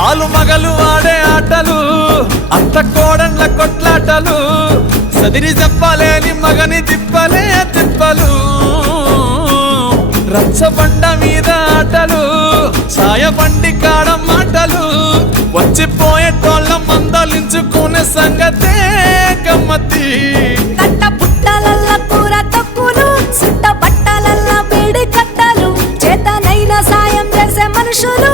ఆలు మగలు ఆడే ఆటలు అత్త కోడన్ల కొట్లాటలు సదిరి చెప్పలేని మగని తిప్పలే తిప్పలు రచ్చబండ మీద ఆటలు ఛాయబండి కాడ మాటలు వచ్చిపోయేటోళ్ళ మందలించుకునే సంగతే గమ్మతి కట్ట పుట్టలల్ల కూర తక్కులు సుట్ట బట్టలల్ల వేడి కట్టలు చేతనైన సాయం చేసే మనుషులు